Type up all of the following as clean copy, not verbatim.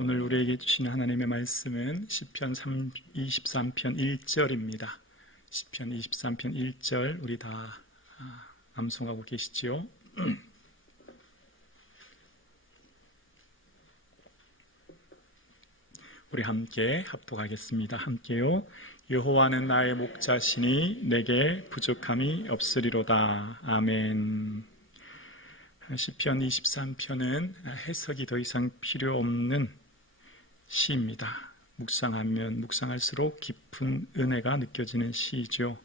오늘 우리에게 주시는 하나님의 말씀은 시편 23편 1절입니다. 시편 23편 1절 우리 다 암송하고 계시지요? 우리 함께 합독하겠습니다. 함께요. 여호와는 나의 목자시니 내게 부족함이 없으리로다. 아멘. 시편 23편은 해석이 더 이상 필요 없는 시입니다. 묵상하면 묵상할수록 깊은 은혜가 느껴지는 시이죠.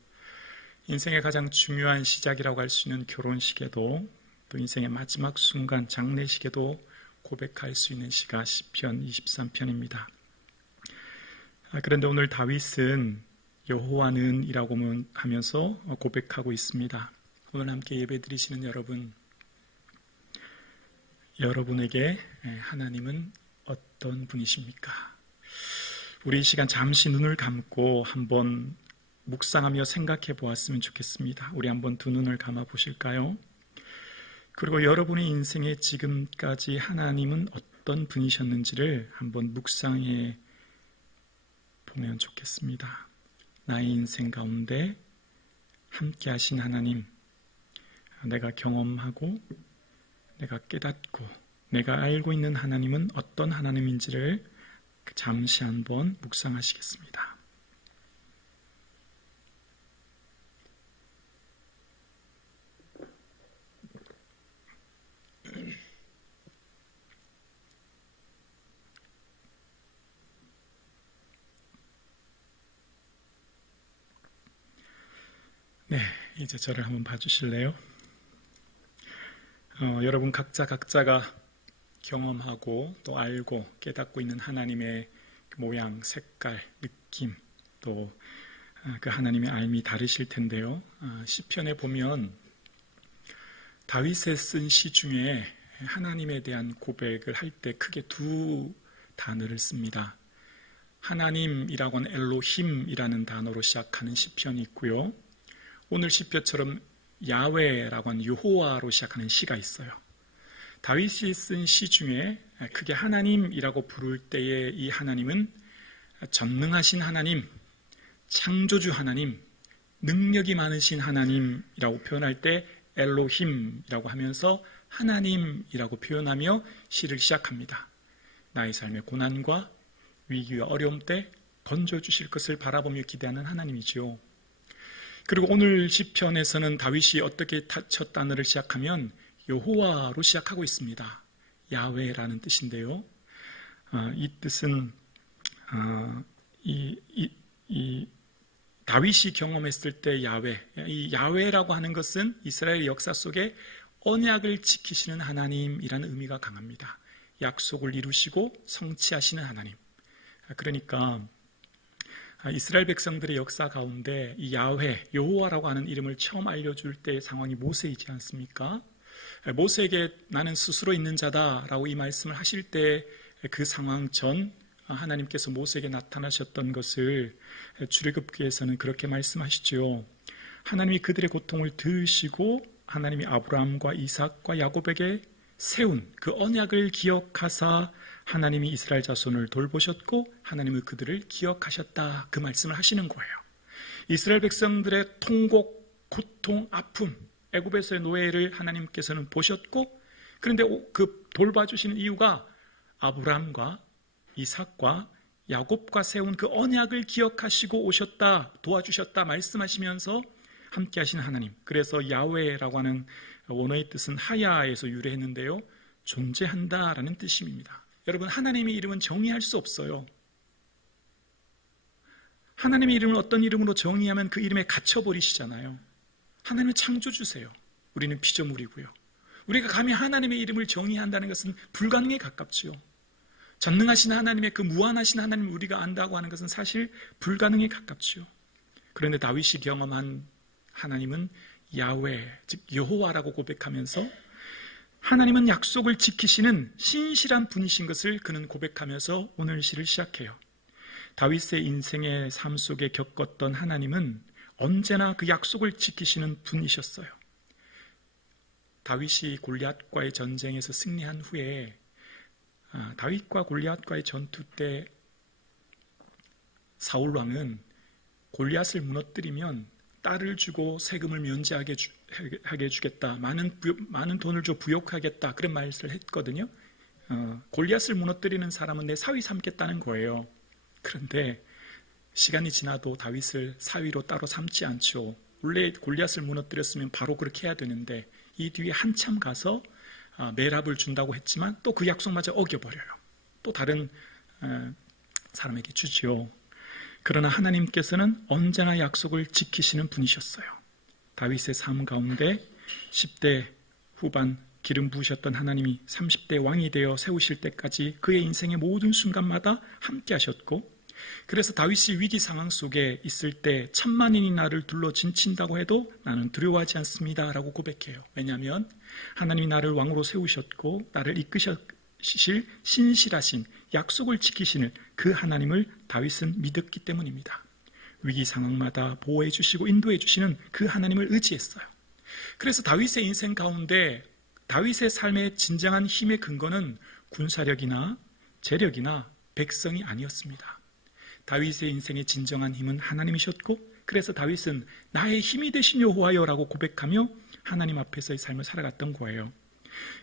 인생의 가장 중요한 시작이라고 할 수 있는 결혼식에도, 또 인생의 마지막 순간 장례식에도 고백할 수 있는 시가 시편 23편입니다. 그런데 오늘 다윗은 여호와는 이라고 하면서 고백하고 있습니다. 오늘 함께 예배 드리시는 여러분에게 하나님은 어떤 분이십니까? 우리 이 시간 잠시 눈을 감고 한번 묵상하며 생각해 보았으면 좋겠습니다. 우리 한번 두 눈을 감아 보실까요? 그리고 여러분의 인생에 지금까지 하나님은 어떤 분이셨는지를 한번 묵상해 보면 좋겠습니다. 나의 인생 가운데 함께 하신 하나님, 내가 경험하고 내가 깨닫고 내가 알고 있는 하나님은 어떤 하나님인지를 잠시 한번 묵상하시겠습니다. 네, 이제 저를 한번 봐주실래요? 여러분 각자가 경험하고 또 알고 깨닫고 있는 하나님의 모양, 색깔, 느낌, 또 그 하나님의 알미 다르실 텐데요. 시편에 보면 다윗의 쓴 시 중에 하나님에 대한 고백을 할 때 크게 두 단어를 씁니다. 하나님이라고는 엘로힘이라는 단어로 시작하는 시편이 있고요. 오늘 시편처럼 야훼라고 하는 여호와로 시작하는 시가 있어요. 다윗이 쓴 시 중에 크게 하나님이라고 부를 때의 이 하나님은 전능하신 하나님, 창조주 하나님, 능력이 많으신 하나님이라고 표현할 때 엘로힘이라고 하면서 하나님이라고 표현하며 시를 시작합니다. 나의 삶의 고난과 위기와 어려움 때 건져주실 것을 바라보며 기대하는 하나님이지요. 그리고 오늘 시편에서는 다윗이 어떻게 첫 단어를 시작하면 여호와로 시작하고 있습니다. 야훼라는 뜻인데요. 이 뜻은 다윗이 경험했을 때 이 야훼라고 하는 것은 이스라엘 역사 속에 언약을 지키시는 하나님이라는 의미가 강합니다. 약속을 이루시고 성취하시는 하나님. 그러니까 이스라엘 백성들의 역사 가운데 이 야훼, 여호와라고 하는 이름을 처음 알려줄 때의 상황이 모세이지 않습니까? 모세에게 나는 스스로 있는 자다라고 이 말씀을 하실 때 그 상황 전 하나님께서 모세에게 나타나셨던 것을 출애굽기에서는 그렇게 말씀하시죠. 하나님이 그들의 고통을 들으시고 하나님이 아브라함과 이삭과 야곱에게 세운 그 언약을 기억하사 하나님이 이스라엘 자손을 돌보셨고 하나님은 그들을 기억하셨다, 그 말씀을 하시는 거예요. 이스라엘 백성들의 통곡, 고통, 아픔, 애굽에서의 노예를 하나님께서는 보셨고, 그런데 그 돌봐주시는 이유가 아브라함과 이삭과 야곱과 세운 그 언약을 기억하시고 오셨다, 도와주셨다 말씀하시면서 함께 하신 하나님. 그래서 야훼라고 하는 원어의 뜻은 하야에서 유래했는데요, 존재한다라는 뜻입니다. 여러분, 하나님의 이름은 정의할 수 없어요. 하나님의 이름을 어떤 이름으로 정의하면 그 이름에 갇혀버리시잖아요. 하나님은 창조주세요. 우리는 피조물이고요. 우리가 감히 하나님의 이름을 정의한다는 것은 불가능에 가깝지요. 전능하신 하나님의 그 무한하신 하나님을 우리가 안다고 하는 것은 사실 불가능에 가깝지요. 그런데 다윗이 경험한 하나님은 야훼, 즉 여호와라고 고백하면서 하나님은 약속을 지키시는 신실한 분이신 것을 그는 고백하면서 오늘 시를 시작해요. 다윗의 인생의 삶 속에 겪었던 하나님은 언제나 그 약속을 지키시는 분이셨어요. 다윗이 골리앗과의 전쟁에서 승리한 후에 다윗과 골리앗과의 전투 때 사울 왕은 골리앗을 무너뜨리면 딸을 주고 세금을 면제하게 해주겠다. 많은 돈을 줘 부욕하겠다. 그런 말을 했거든요. 골리앗을 무너뜨리는 사람은 내 사위 삼겠다는 거예요. 그런데 시간이 지나도 다윗을 사위로 따로 삼지 않죠. 원래 골리앗을 무너뜨렸으면 바로 그렇게 해야 되는데 이 뒤에 한참 가서 메랍을 준다고 했지만 또 그 약속마저 어겨버려요. 또 다른 사람에게 주죠. 그러나 하나님께서는 언제나 약속을 지키시는 분이셨어요. 다윗의 삶 가운데 10대 후반 기름 부으셨던 하나님이 30대 왕이 되어 세우실 때까지 그의 인생의 모든 순간마다 함께 하셨고, 그래서 다윗이 위기 상황 속에 있을 때 1000만인이 나를 둘러 진친다고 해도 나는 두려워하지 않습니다 라고 고백해요. 왜냐하면 하나님이 나를 왕으로 세우셨고 나를 이끄실 신실하신 약속을 지키시는 그 하나님을 다윗은 믿었기 때문입니다. 위기 상황마다 보호해 주시고 인도해 주시는 그 하나님을 의지했어요. 그래서 다윗의 인생 가운데 다윗의 삶의 진정한 힘의 근거는 군사력이나 재력이나 백성이 아니었습니다. 다윗의 인생의 진정한 힘은 하나님이셨고, 그래서 다윗은 나의 힘이 되신 여호와여라고 고백하며 하나님 앞에서의 삶을 살아갔던 거예요.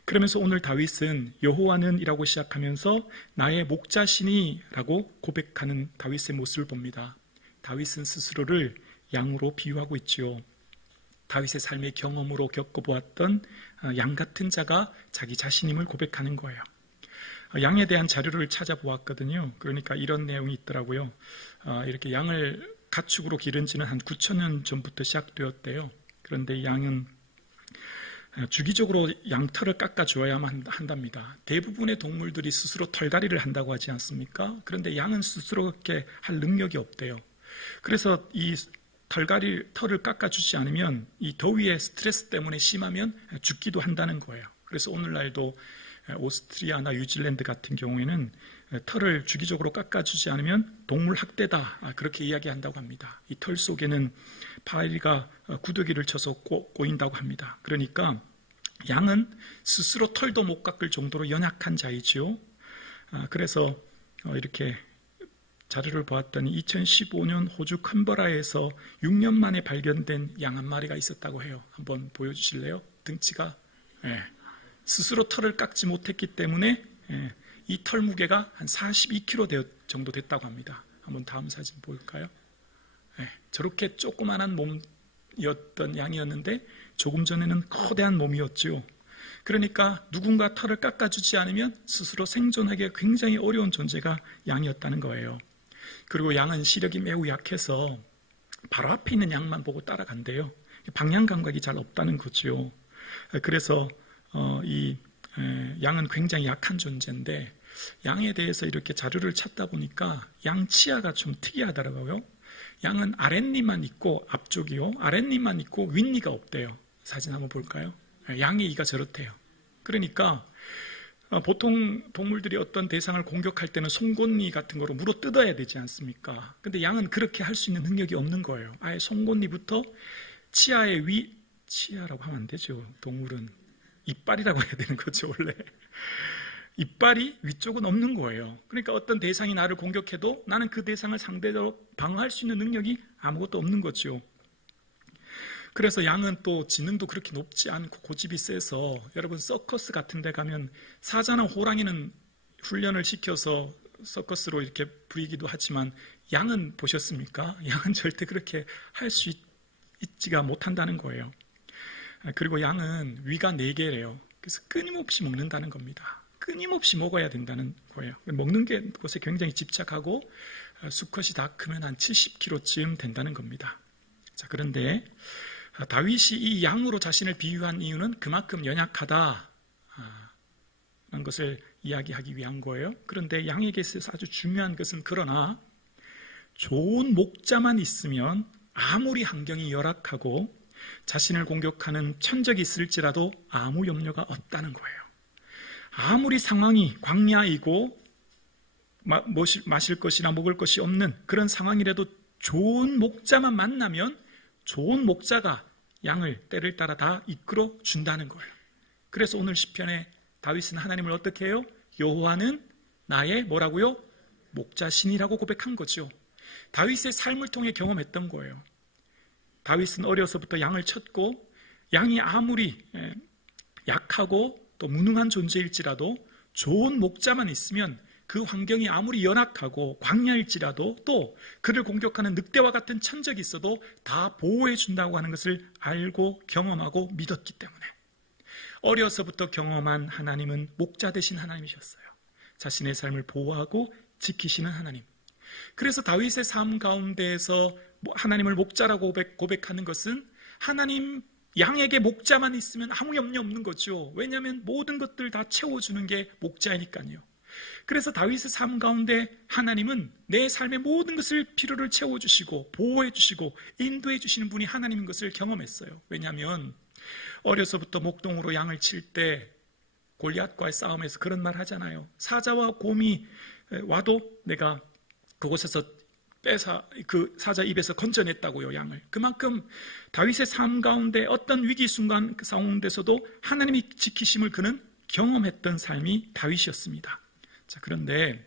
그러면서 오늘 다윗은 여호와는 이라고 시작하면서 나의 목자시니 라고 고백하는 다윗의 모습을 봅니다. 다윗은 스스로를 양으로 비유하고 있지요. 다윗의 삶의 경험으로 겪어보았던 양 같은 자가 자기 자신임을 고백하는 거예요. 양에 대한 자료를 찾아보았거든요. 그러니까 이런 내용이 있더라고요. 이렇게 양을 가축으로 기른 지는 한 9,000년 전부터 시작되었대요. 그런데 양은 주기적으로 양털을 깎아줘야만 한답니다. 대부분의 동물들이 스스로 털갈이를 한다고 하지 않습니까? 그런데 양은 스스로 그렇게 할 능력이 없대요. 그래서 이 털을 깎아주지 않으면 이 더위의 스트레스 때문에 심하면 죽기도 한다는 거예요. 그래서 오늘날도 오스트리아나 뉴질랜드 같은 경우에는 털을 주기적으로 깎아주지 않으면 동물 학대다, 그렇게 이야기한다고 합니다. 이 털 속에는 파리가 구더기를 쳐서 꼬인다고 합니다. 그러니까 양은 스스로 털도 못 깎을 정도로 연약한 자이지요. 그래서 이렇게 자료를 보았더니 2015년 호주 캔버라에서 6년 만에 발견된 양 한 마리가 있었다고 해요. 한번 보여주실래요? 등치가 스스로 털을 깎지 못했기 때문에 이 털 무게가 한 42kg 정도 됐다고 합니다. 한번 다음 사진 볼까요? 저렇게 조그만한 몸이었던 양이었는데 조금 전에는 거대한 몸이었죠. 그러니까 누군가 털을 깎아주지 않으면 스스로 생존하기 굉장히 어려운 존재가 양이었다는 거예요. 그리고 양은 시력이 매우 약해서 바로 앞에 있는 양만 보고 따라간대요. 방향 감각이 잘 없다는 거죠. 그래서 이 양은 굉장히 약한 존재인데, 양에 대해서 이렇게 자료를 찾다 보니까 양 치아가 좀 특이하더라고요. 양은 아랫니만 있고 앞쪽이요, 아랫니만 있고 윗니가 없대요. 사진 한번 볼까요? 양의 이가 저렇대요. 그러니까 보통 동물들이 어떤 대상을 공격할 때는 송곳니 같은 거로 물어 뜯어야 되지 않습니까? 근데 양은 그렇게 할 수 있는 능력이 없는 거예요. 아예 송곳니부터 치아의 치아라고 하면 안 되죠. 동물은 이빨이라고 해야 되는 거죠, 원래. 이빨이 위쪽은 없는 거예요. 그러니까 어떤 대상이 나를 공격해도 나는 그 대상을 상대로 방어할 수 있는 능력이 아무것도 없는 거죠. 그래서 양은 또 지능도 그렇게 높지 않고 고집이 세서, 여러분 서커스 같은 데 가면 사자나 호랑이는 훈련을 시켜서 서커스로 이렇게 부리기도 하지만 양은 보셨습니까? 양은 절대 그렇게 할 수 있지가 못한다는 거예요. 그리고 양은 위가 4개래요. 그래서 끊임없이 먹는다는 겁니다. 끊임없이 먹어야 된다는 거예요. 먹는 것에 굉장히 집착하고 수컷이 다 크면 한 70kg쯤 된다는 겁니다. 자, 그런데 다윗이 이 양으로 자신을 비유한 이유는 그만큼 연약하다는 것을 이야기하기 위한 거예요. 그런데 양에게 있어서 아주 중요한 것은, 그러나 좋은 목자만 있으면 아무리 환경이 열악하고 자신을 공격하는 천적이 있을지라도 아무 염려가 없다는 거예요. 아무리 상황이 광야이고 마실 것이나 먹을 것이 없는 그런 상황이라도 좋은 목자만 만나면 좋은 목자가 양을 때를 따라 다 이끌어 준다는 거예요. 그래서 오늘 시편에 다윗은 하나님을 어떻게 해요? 여호와는 나의 뭐라고요? 목자신이라고 고백한 거죠. 다윗의 삶을 통해 경험했던 거예요. 다윗은 어려서부터 양을 쳤고 양이 아무리 약하고 또 무능한 존재일지라도 좋은 목자만 있으면 그 환경이 아무리 연약하고 광야일지라도 또 그를 공격하는 늑대와 같은 천적이 있어도 다 보호해 준다고 하는 것을 알고 경험하고 믿었기 때문에 어려서부터 경험한 하나님은 목자 되신 하나님이셨어요. 자신의 삶을 보호하고 지키시는 하나님. 그래서 다윗의 삶 가운데에서 하나님을 목자라고 고백하는 것은 하나님 양에게 목자만 있으면 아무 염려 없는 거죠. 왜냐하면 모든 것들 다 채워주는 게 목자이니까요. 그래서 다윗의 삶 가운데 하나님은 내 삶의 모든 것을 필요를 채워주시고 보호해주시고 인도해주시는 분이 하나님인 것을 경험했어요. 왜냐하면 어려서부터 목동으로 양을 칠 때 골리앗과의 싸움에서 그런 말 하잖아요. 사자와 곰이 와도 내가 그곳에서 그 사자 입에서 건져냈다고요, 양을. 그만큼 다윗의 삶 가운데 어떤 위기 순간 그 가운데서도 하나님이 지키심을 그는 경험했던 삶이 다윗이었습니다. 자, 그런데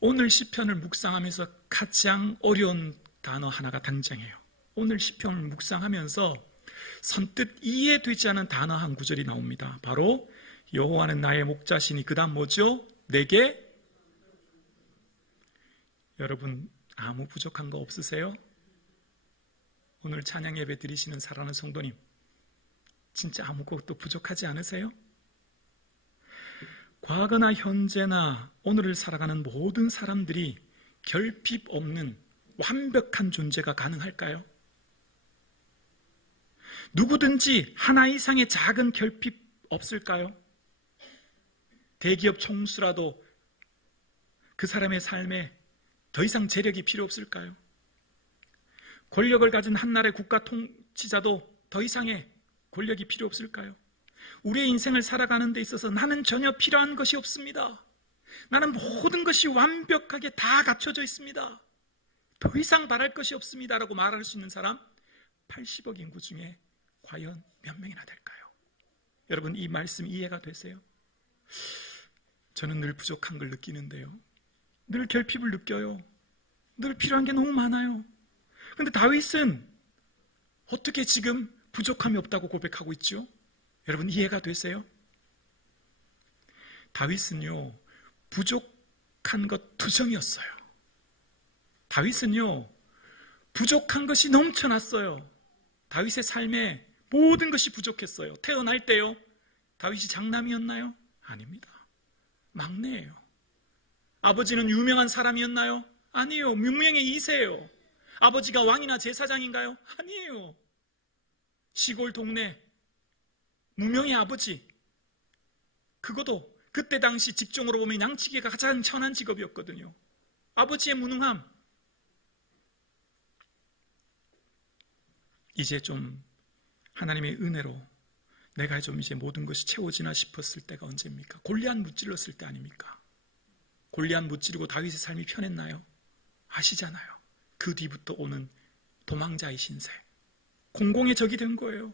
오늘 시편을 묵상하면서 가장 어려운 단어 하나가 등장해요. 오늘 시편을 묵상하면서 선뜻 이해되지 않은 단어 한 구절이 나옵니다. 바로 여호와는 나의 목자시니 그 다음 뭐죠? 내게 여러분 아무 부족한 거 없으세요? 오늘 찬양 예배 드리시는 사랑하는 성도님 진짜 아무것도 부족하지 않으세요? 과거나 현재나 오늘을 살아가는 모든 사람들이 결핍 없는 완벽한 존재가 가능할까요? 누구든지 하나 이상의 작은 결핍 없을까요? 대기업 총수라도 그 사람의 삶에 더 이상 재력이 필요 없을까요? 권력을 가진 한나라의 국가 통치자도 더 이상의 권력이 필요 없을까요? 우리의 인생을 살아가는 데 있어서 나는 전혀 필요한 것이 없습니다. 나는 모든 것이 완벽하게 다 갖춰져 있습니다. 더 이상 바랄 것이 없습니다 라고 말할 수 있는 사람 80억 인구 중에 과연 몇 명이나 될까요? 여러분 이 말씀 이해가 되세요? 저는 늘 부족한 걸 느끼는데요. 늘 결핍을 느껴요. 늘 필요한 게 너무 많아요. 그런데 다윗은 어떻게 지금 부족함이 없다고 고백하고 있죠? 여러분 이해가 되세요? 다윗은요 부족한 것 투성이었어요. 다윗은요 부족한 것이 넘쳐났어요. 다윗의 삶에 모든 것이 부족했어요. 태어날 때요 다윗이 장남이었나요? 아닙니다. 막내예요. 아버지는 유명한 사람이었나요? 아니에요. 무명의 2세예요. 아버지가 왕이나 제사장인가요? 아니에요. 시골 동네 무명의 아버지. 그것도 그때 당시 직종으로 보면 양치기가 가장 천한 직업이었거든요. 아버지의 무능함. 이제 좀 하나님의 은혜로 내가 좀 이제 모든 것이 채워지나 싶었을 때가 언제입니까? 골리앗 무찔렀을 때 아닙니까? 골리앗 무찌르고 다윗의 삶이 편했나요? 아시잖아요. 그 뒤부터 오는 도망자의 신세. 공공의 적이 된 거예요.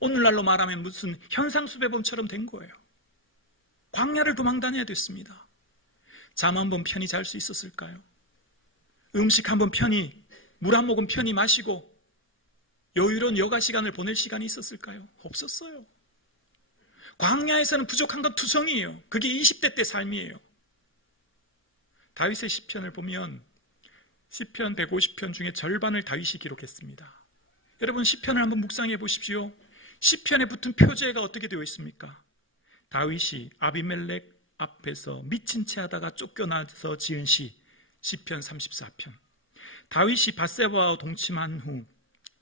오늘날로 말하면 무슨 현상수배범처럼 된 거예요. 광야를 도망다녀야 됐습니다. 잠 한 번 편히 잘 수 있었을까요? 음식 한 번 편히, 물 한 모금 편히 마시고 여유로운 여가 시간을 보낼 시간이 있었을까요? 없었어요. 광야에서는 부족한 건 투성이에요. 그게 20대 때 삶이에요. 다윗의 시편을 보면 시편 150편 중에 절반을 다윗이 기록했습니다. 여러분 시편을 한번 묵상해 보십시오. 시편에 붙은 표제가 어떻게 되어 있습니까? 다윗이 아비멜렉 앞에서 미친 채 하다가 쫓겨나서 지은 시편 34편. 다윗이 밧세바와 동침한 후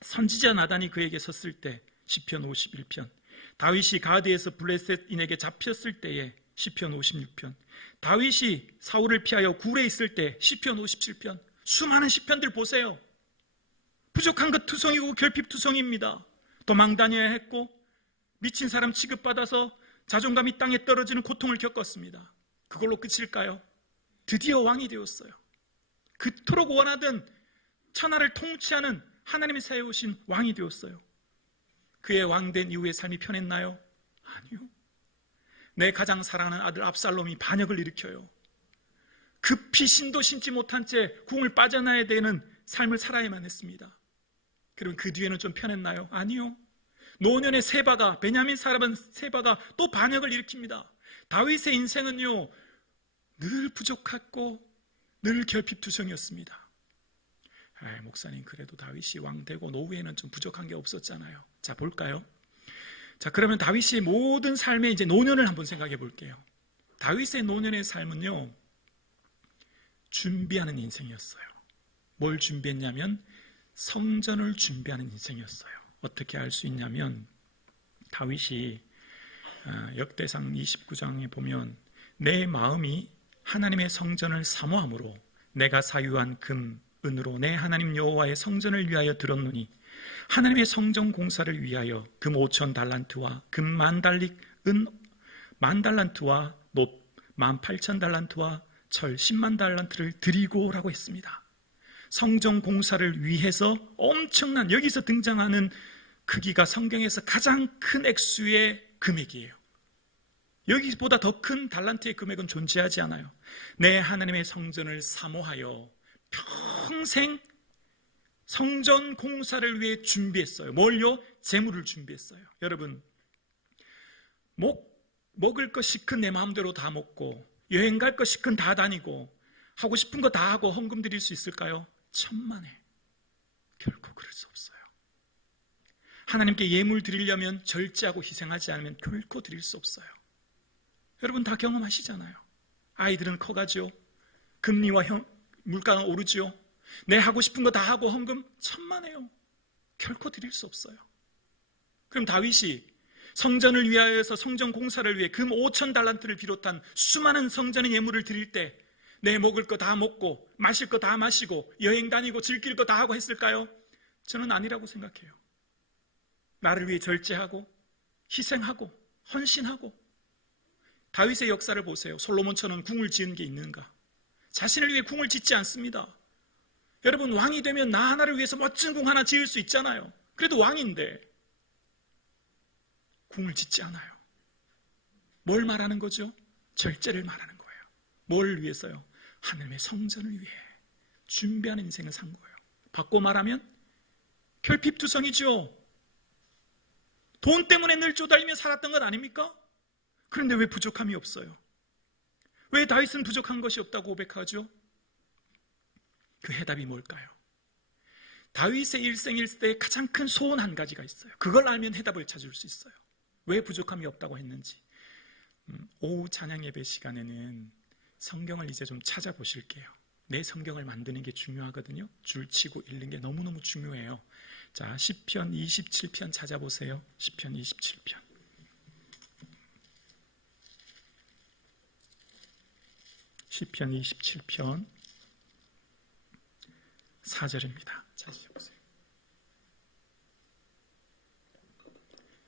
선지자 나단이 그에게 섰을 때 시편 51편. 다윗이 가드에서 블레셋인에게 잡혔을 때에 시편 56편. 다윗이 사울을 피하여 굴에 있을 때 시편 57편. 수많은 시편들 보세요. 부족한 것 투성이고 결핍 투성입니다. 도망 다녀야 했고 미친 사람 취급받아서 자존감이 땅에 떨어지는 고통을 겪었습니다. 그걸로 끝일까요? 드디어 왕이 되었어요. 그토록 원하던 천하를 통치하는 하나님이 세우신 왕이 되었어요. 그의 왕된 이후의 삶이 편했나요? 아니요. 내 가장 사랑하는 아들 압살롬이 반역을 일으켜요. 급히 신도 신지 못한 채 궁을 빠져나야 되는 삶을 살아야만 했습니다. 그럼 그 뒤에는 좀 편했나요? 아니요. 노년의 세바가, 베냐민 사람은 세바가 또 반역을 일으킵니다. 다윗의 인생은요, 늘 부족했고 늘 결핍투성이었습니다. 목사님, 그래도 다윗이 왕 되고 노후에는 좀 부족한 게 없었잖아요. 자, 볼까요? 자, 그러면 다윗의 모든 삶의 이제 노년을 한번 생각해 볼게요. 다윗의 노년의 삶은요, 준비하는 인생이었어요. 뭘 준비했냐면 성전을 준비하는 인생이었어요. 어떻게 알 수 있냐면 다윗이 역대상 29장에 보면 내 마음이 하나님의 성전을 사모함으로 내가 사유한 금, 은으로 내 하나님 여호와의 성전을 위하여 들었노니 하나님의 성전 공사를 위하여 금 5천 달란트와 금 10,000달릭, 은 10,000달란트와 놋 18,000달란트와 철 10만 달란트를 드리고 라고 했습니다. 성전 공사를 위해서 엄청난, 여기서 등장하는 크기가 성경에서 가장 큰 액수의 금액이에요. 여기보다 더 큰 달란트의 금액은 존재하지 않아요. 내 하나님의 성전을 사모하여 평생 성전 공사를 위해 준비했어요. 뭘요? 재물을 준비했어요. 여러분, 먹을 거 시큰 내 마음대로 다 먹고 여행 갈 거 시큰 다 다니고 하고 싶은 거 다 하고 헌금 드릴 수 있을까요? 천만에. 결코 그럴 수 없어요. 하나님께 예물 드리려면 절제하고 희생하지 않으면 결코 드릴 수 없어요. 여러분 다 경험하시잖아요. 아이들은 커가죠. 금리와 물가는 오르죠. 내 하고 싶은 거 다 하고 헌금 천만에요. 결코 드릴 수 없어요. 그럼 다윗이 성전을 위하여서 성전 공사를 위해 금 5천 달란트를 비롯한 수많은 성전의 예물을 드릴 때 내 먹을 거 다 먹고 마실 거 다 마시고 여행 다니고 즐길 거 다 하고 했을까요? 저는 아니라고 생각해요. 나를 위해 절제하고 희생하고 헌신하고. 다윗의 역사를 보세요. 솔로몬처럼 궁을 지은 게 있는가? 자신을 위해 궁을 짓지 않습니다. 여러분, 왕이 되면 나 하나를 위해서 멋진 궁 하나 지을 수 있잖아요. 그래도 왕인데 궁을 짓지 않아요. 뭘 말하는 거죠? 절제를 말하는 거예요. 뭘 위해서요? 하나님의 성전을 위해 준비하는 인생을 산 거예요. 바꿔 말하면 결핍투성이죠. 돈 때문에 늘 쪼달리며 살았던 것 아닙니까? 그런데 왜 부족함이 없어요? 왜 다윗은 부족한 것이 없다고 고백하죠? 그 해답이 뭘까요? 다윗의 일생일대에 가장 큰 소원 한 가지가 있어요. 그걸 알면 해답을 찾을 수 있어요. 왜 부족함이 없다고 했는지. 오후 찬양 예배 시간에는 성경을 이제 좀 찾아보실게요. 내 성경을 만드는 게 중요하거든요. 줄치고 읽는 게 너무너무 중요해요. 자, 시편 27편 찾아보세요. 시편 27편. 시편 27편 4절입니다. 찾아보세요.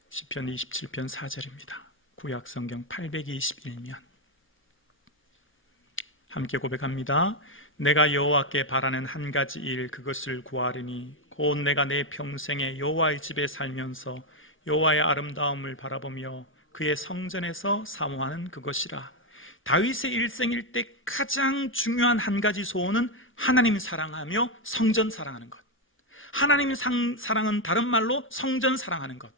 시편 27편 4절입니다. 구약성경 821면. 함께 고백합니다. 내가 여호와께 바라는 한 가지 일, 그것을 구하리니 곧 내가 내 평생에 여호와의 집에 살면서 여호와의 아름다움을 바라보며 그의 성전에서 사모하는 그것이라. 다윗의 일생일대 가장 중요한 한 가지 소원은 하나님 사랑하며 성전 사랑하는 것. 하나님 사랑은 다른 말로 성전 사랑하는 것.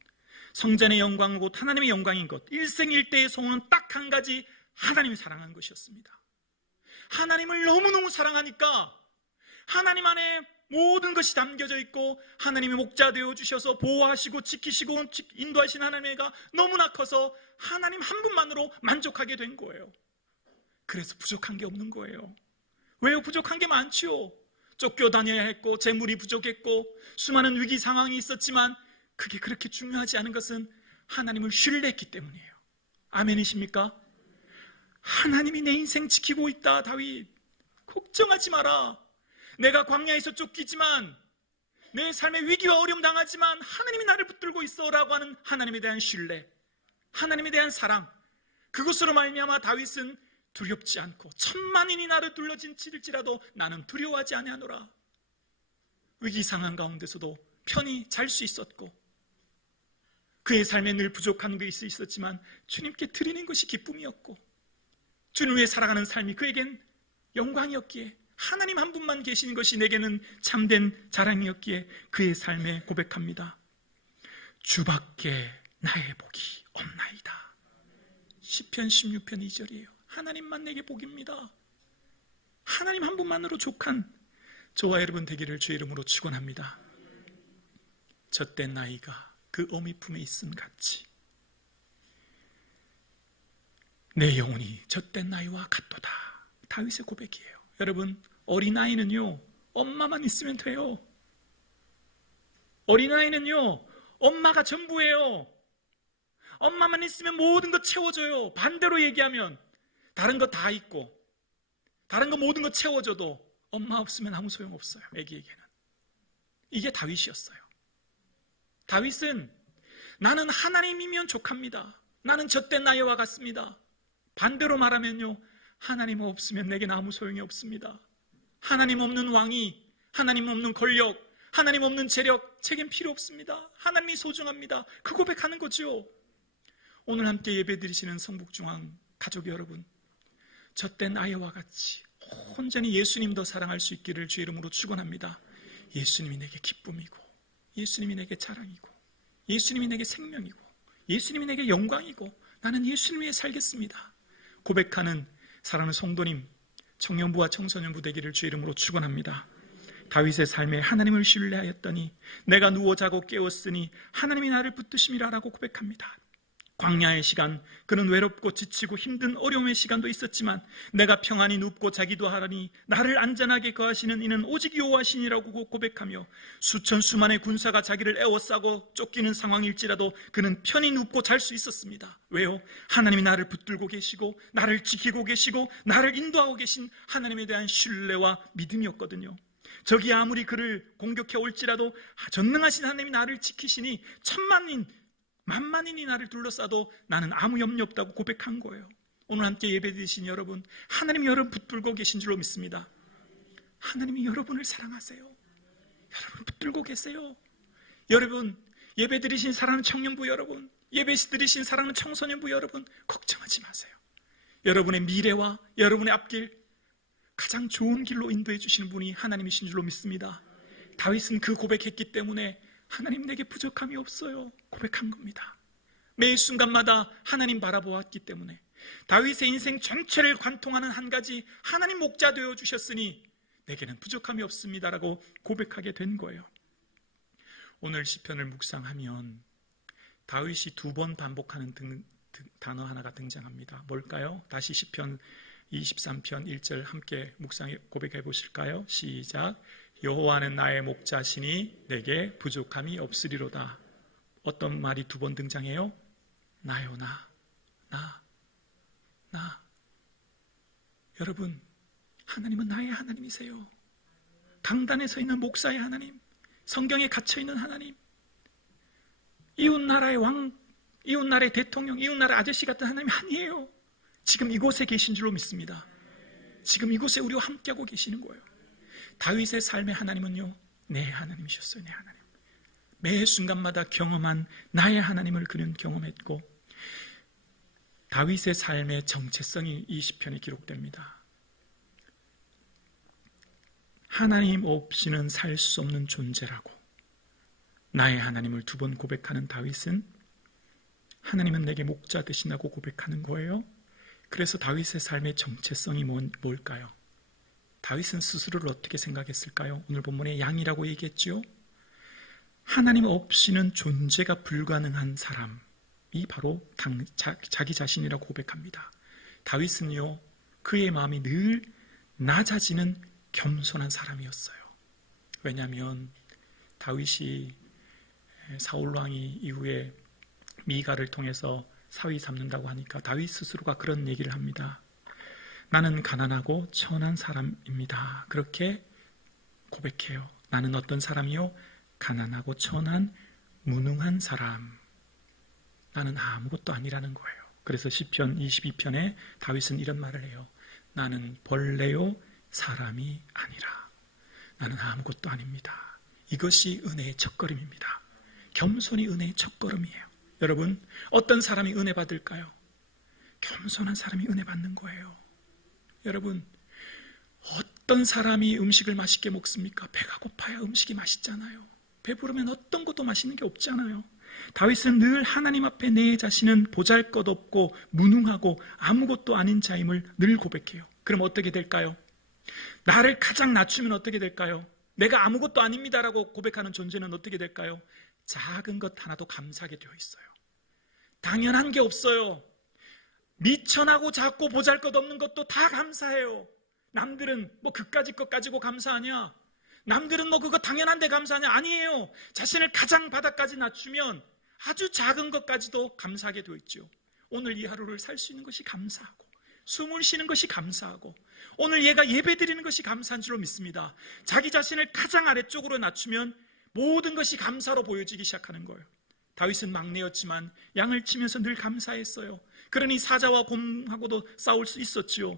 성전의 영광은 곧 하나님의 영광인 것. 일생일대의 소원은 딱 한 가지, 하나님이 사랑하는 것이었습니다. 하나님을 너무너무 사랑하니까 하나님 안에 모든 것이 담겨져 있고 하나님의 목자 되어주셔서 보호하시고 지키시고 인도하신 하나님의가 너무나 커서 하나님 한 분만으로 만족하게 된 거예요. 그래서 부족한 게 없는 거예요. 왜요? 부족한 게 많지요. 쫓겨다녀야 했고 재물이 부족했고 수많은 위기 상황이 있었지만 그게 그렇게 중요하지 않은 것은 하나님을 신뢰했기 때문이에요. 아멘이십니까? 하나님이 내 인생 지키고 있다. 다윗, 걱정하지 마라. 내가 광야에서 쫓기지만 내 삶에 위기와 어려움 당하지만 하나님이 나를 붙들고 있어 라고 하는 하나님에 대한 신뢰, 하나님에 대한 사랑, 그것으로 말미암아 다윗은 두렵지 않고 천만인이 나를 둘러칠지라도 나는 두려워하지 아니하노라. 위기 상황 가운데서도 편히 잘 수 있었고 그의 삶에 늘 부족한 것이 있었지만 주님께 드리는 것이 기쁨이었고, 주님을 위해 살아가는 삶이 그에겐 영광이었기에, 하나님 한 분만 계시는 것이 내게는 참된 자랑이었기에 그의 삶에 고백합니다. 주밖에 나의 복이 없나이다. 시편 16편 2절이에요. 하나님만 내게 복입니다. 하나님 한 분만으로 족한 저와 여러분 되기를 주의 이름으로 축원합니다. 젖된 나이가 그 어미 품에 있음 같이 내 영혼이 젖된 나이와 같도다. 다윗의 고백이에요. 여러분, 어린아이는요 엄마만 있으면 돼요. 어린아이는요 엄마가 전부예요. 엄마만 있으면 모든 것 채워줘요. 반대로 얘기하면 다른 거 다 있고 다른 거 모든 거 채워줘도 엄마 없으면 아무 소용없어요. 애기에게는. 이게 다윗이었어요. 다윗은 나는 하나님이면 족합니다. 나는 젖된 나이와 같습니다. 반대로 말하면요, 하나님 없으면 내게는 아무 소용이 없습니다. 하나님 없는 왕위, 하나님 없는 권력, 하나님 없는 재력, 제겐 필요 없습니다. 하나님이 소중합니다. 그 고백하는 거죠. 오늘 함께 예배드리시는 성북중앙 가족 여러분, 젖된 아이와 같이 온전히 예수님 더 사랑할 수 있기를 주의 이름으로 축원합니다. 예수님이 내게 기쁨이고, 예수님이 내게 자랑이고, 예수님이 내게 생명이고, 예수님이 내게 영광이고, 나는 예수님 위해 살겠습니다. 고백하는 사랑하는 성도님, 청년부와 청소년부 되기를 주의 이름으로 축원합니다. 다윗의 삶에 하나님을 신뢰하였더니 내가 누워 자고 깨었으니 하나님이 나를 붙드심이라라고 고백합니다. 광야의 시간, 그는 외롭고 지치고 힘든 어려움의 시간도 있었지만 내가 평안히 눕고 자기도 하라니 나를 안전하게 거하시는 이는 오직 여호와시니라고 고백하며 수천 수만의 군사가 자기를 에워싸고 쫓기는 상황일지라도 그는 편히 눕고 잘 수 있었습니다. 왜요? 하나님이 나를 붙들고 계시고 나를 지키고 계시고 나를 인도하고 계신 하나님에 대한 신뢰와 믿음이었거든요. 적이 아무리 그를 공격해 올지라도 전능하신 하나님이 나를 지키시니 천만인 만만인이 나를 둘러싸도 나는 아무 염려 없다고 고백한 거예요. 오늘 함께 예배드리신 여러분, 하나님이 여러분 붙들고 계신 줄로 믿습니다. 하나님이 여러분을 사랑하세요. 여러분 붙들고 계세요. 여러분, 예배드리신 사랑하는 청년부 여러분, 예배드리신 사랑하는 청소년부 여러분, 걱정하지 마세요. 여러분의 미래와 여러분의 앞길 가장 좋은 길로 인도해 주시는 분이 하나님이신 줄로 믿습니다. 다윗은 그 고백했기 때문에 하나님 내게 부족함이 없어요 고백한 겁니다. 매 순간마다 하나님 바라보았기 때문에 다윗의 인생 전체를 관통하는 한 가지, 하나님 목자 되어 주셨으니 내게는 부족함이 없습니다라고 고백하게 된 거예요. 오늘 시편을 묵상하면 다윗이 2번 반복하는 단어 하나가 등장합니다. 뭘까요? 다시 시편 23편 1절 함께 묵상해 고백해 보실까요? 시작. 여호와는 나의 목자시니 내게 부족함이 없으리로다. 어떤 말이 2번 등장해요? 나요, 나. 여러분, 하나님은 나의 하나님이세요. 강단에 서 있는 목사의 하나님, 성경에 갇혀 있는 하나님, 이웃나라의 왕, 이웃나라의 대통령, 이웃나라 아저씨 같은 하나님이 아니에요. 지금 이곳에 계신 줄로 믿습니다. 지금 이곳에 우리와 함께하고 계시는 거예요. 다윗의 삶의 하나님은요, 내 하나님이셨어요. 내 하나님. 매 순간마다 경험한 나의 하나님을 그는 경험했고, 다윗의 삶의 정체성이 이 시편에 기록됩니다. 하나님 없이는 살 수 없는 존재라고 나의 하나님을 2번 고백하는 다윗은 하나님은 내게 목자 되신다고 고백하는 거예요. 그래서 다윗의 삶의 정체성이 뭘까요? 다윗은 스스로를 어떻게 생각했을까요? 오늘 본문에 양이라고 얘기했죠. 하나님 없이는 존재가 불가능한 사람이 바로 자기 자신이라고 고백합니다. 다윗은요, 그의 마음이 늘 낮아지는 겸손한 사람이었어요. 왜냐하면 다윗이 사울왕이 이후에 미갈을 통해서 사위 삼는다고 하니까 다윗 스스로가 그런 얘기를 합니다. 나는 가난하고 천한 사람입니다. 그렇게 고백해요. 나는 어떤 사람이요? 가난하고 천한 무능한 사람. 나는 아무것도 아니라는 거예요. 그래서 시편 22편에 다윗은 이런 말을 해요. 나는 벌레요 사람이 아니라. 나는 아무것도 아닙니다. 이것이 은혜의 첫걸음입니다. 겸손이 은혜의 첫걸음이에요. 여러분, 어떤 사람이 은혜 받을까요? 겸손한 사람이 은혜 받는 거예요. 여러분, 어떤 사람이 음식을 맛있게 먹습니까? 배가 고파야 음식이 맛있잖아요. 배부르면 어떤 것도 맛있는 게 없잖아요. 다윗은 늘 하나님 앞에 내 자신은 보잘것없고 무능하고 아무것도 아닌 자임을 늘 고백해요. 그럼 어떻게 될까요? 나를 가장 낮추면 어떻게 될까요? 내가 아무것도 아닙니다라고 고백하는 존재는 어떻게 될까요? 작은 것 하나도 감사하게 되어 있어요. 당연한 게 없어요. 미천하고 작고 보잘것없는 것도 다 감사해요. 남들은 뭐 그까짓 것 가지고 감사하냐? 남들은 뭐 그거 당연한데 감사하냐? 아니에요. 자신을 가장 바닥까지 낮추면 아주 작은 것까지도 감사하게 되어 있죠. 오늘 이 하루를 살 수 있는 것이 감사하고, 숨을 쉬는 것이 감사하고, 오늘 얘가 예배 드리는 것이 감사한 줄로 믿습니다. 자기 자신을 가장 아래쪽으로 낮추면 모든 것이 감사로 보여지기 시작하는 거예요. 다윗은 막내였지만 양을 치면서 늘 감사했어요. 그러니 사자와 곰하고도 싸울 수 있었지요.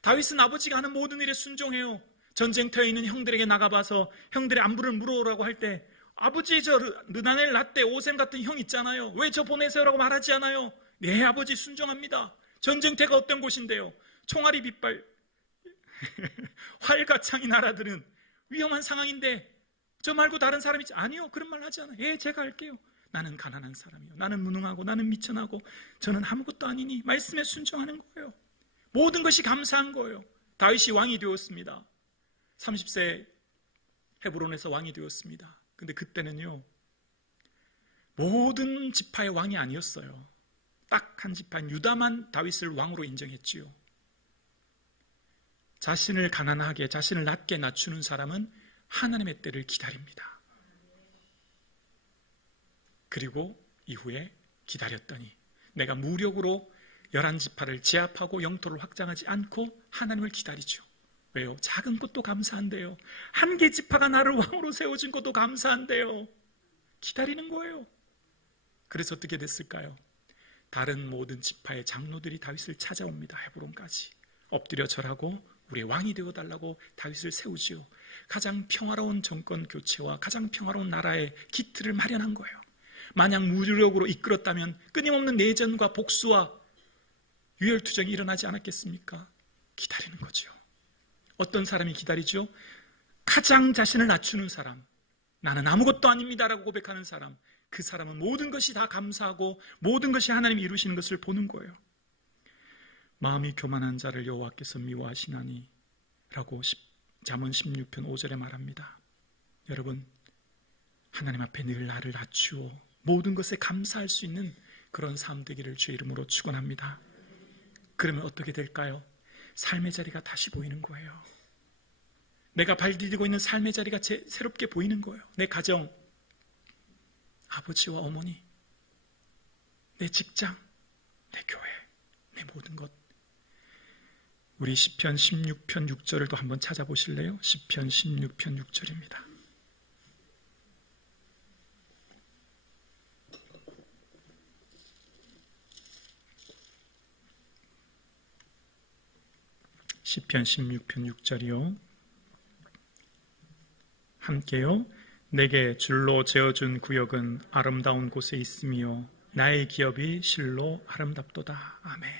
다윗은 아버지가 하는 모든 일에 순종해요. 전쟁터에 있는 형들에게 나가봐서 형들의 안부를 물어오라고 할 때, 아버지 저 르다넬 라떼 오셈 같은 형 있잖아요. 왜 저 보내세요라고 말하지 않아요? 네, 아버지 순종합니다. 전쟁터가 어떤 곳인데요? 총알이 빗발 활과 창이 날아드는 위험한 상황인데 저 말고 다른 사람이 있지? 아니요, 그런 말 하지 않아요. 예, 제가 할게요. 나는 가난한 사람이요, 나는 무능하고 나는 미천하고 저는 아무것도 아니니 말씀에 순종하는 거예요. 모든 것이 감사한 거예요. 다윗이 왕이 되었습니다. 30세 헤브론에서 왕이 되었습니다. 근데 그때는요, 모든 지파의 왕이 아니었어요. 딱 한 지파인 유다만 다윗을 왕으로 인정했지요. 자신을 가난하게, 자신을 낮게 낮추는 사람은 하나님의 때를 기다립니다. 그리고 이후에 기다렸더니 내가 무력으로 11지파를 제압하고 영토를 확장하지 않고 하나님을 기다리죠. 왜요? 작은 것도 감사한데요. 한 개 지파가 나를 왕으로 세워준 것도 감사한데요. 기다리는 거예요. 그래서 어떻게 됐을까요? 다른 모든 지파의 장로들이 다윗을 찾아옵니다. 헤브론까지 엎드려 절하고 우리의 왕이 되어달라고 다윗을 세우지요. 가장 평화로운 정권 교체와 가장 평화로운 나라의 기틀을 마련한 거예요. 만약 무력으로 이끌었다면 끊임없는 내전과 복수와 유혈투쟁이 일어나지 않았겠습니까? 기다리는 거죠. 어떤 사람이 기다리죠? 가장 자신을 낮추는 사람, 나는 아무것도 아닙니다라고 고백하는 사람, 그 사람은 모든 것이 다 감사하고 모든 것이 하나님이 이루시는 것을 보는 거예요. 마음이 교만한 자를 여호와께서 미워하시나니 라고 잠언 16편 5절에 말합니다. 여러분, 하나님 앞에 늘 나를 낮추어 모든 것에 감사할 수 있는 그런 삶 되기를 주의 이름으로 축원합니다. 그러면 어떻게 될까요? 삶의 자리가 다시 보이는 거예요. 내가 발 디디고 있는 삶의 자리가 새롭게 보이는 거예요. 내 가정, 아버지와 어머니, 내 직장, 내 교회, 내 모든 것. 우리 시편 16편 6절을 또 한번 찾아보실래요? 시편 16편 6절입니다. 시편 16편 6절이요. 함께요. 내게 줄로 재어준 구역은 아름다운 곳에 있으며 나의 기업이 실로 아름답도다. 아멘.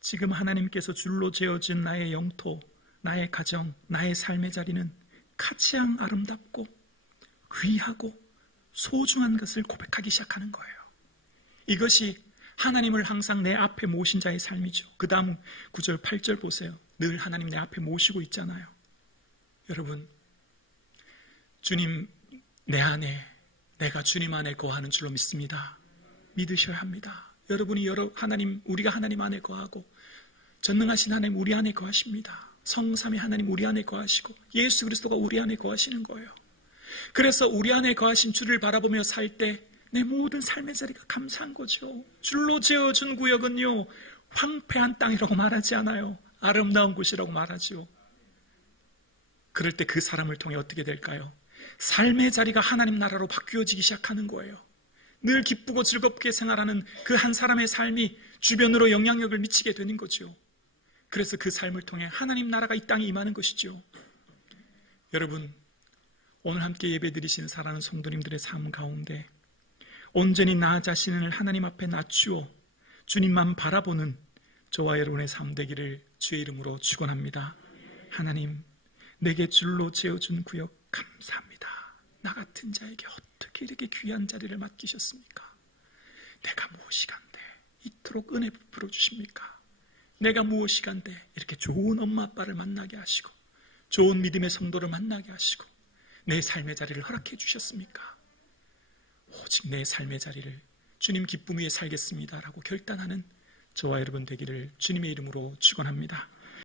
지금 하나님께서 줄로 재어준 나의 영토, 나의 가정, 나의 삶의 자리는 가장 아름답고 귀하고 소중한 것을 고백하기 시작하는 거예요. 이것이 하나님을 항상 내 앞에 모신 자의 삶이죠. 그 다음 9절 8절 보세요. 늘 하나님 내 앞에 모시고 있잖아요. 여러분, 주님 내 안에, 내가 주님 안에 거하는 줄로 믿습니다. 믿으셔야 합니다. 여러분이 하나님, 우리가 하나님 안에 거하고 전능하신 하나님 우리 안에 거하십니다. 성삼위 하나님 우리 안에 거하시고 예수 그리스도가 우리 안에 거하시는 거예요. 그래서 우리 안에 거하신 주를 바라보며 살 때 내 모든 삶의 자리가 감사한 거죠. 줄로 재어준 구역은요, 황폐한 땅이라고 말하지 않아요. 아름다운 곳이라고 말하죠. 그럴 때 그 사람을 통해 어떻게 될까요? 삶의 자리가 하나님 나라로 바뀌어지기 시작하는 거예요. 늘 기쁘고 즐겁게 생활하는 그 한 사람의 삶이 주변으로 영향력을 미치게 되는 거죠. 그래서 그 삶을 통해 하나님 나라가 이 땅에 임하는 것이죠. 여러분, 오늘 함께 예배드리시는 사랑하는 성도님들의 삶 가운데 온전히 나 자신을 하나님 앞에 낮추어 주님만 바라보는 저와 여러분의 삶 되기를 주의 이름으로 축원합니다. 하나님, 내게 줄로 지어준 구역 감사합니다. 나 같은 자에게 어떻게 이렇게 귀한 자리를 맡기셨습니까? 내가 무엇이간데 이토록 은혜 베풀어 주십니까? 내가 무엇이간데 이렇게 좋은 엄마 아빠를 만나게 하시고 좋은 믿음의 성도를 만나게 하시고 내 삶의 자리를 허락해 주셨습니까? 오직 내 삶의 자리를 주님 기쁨 위에 살겠습니다 라고 결단하는 저와 여러분 되기를 주님의 이름으로 축원합니다.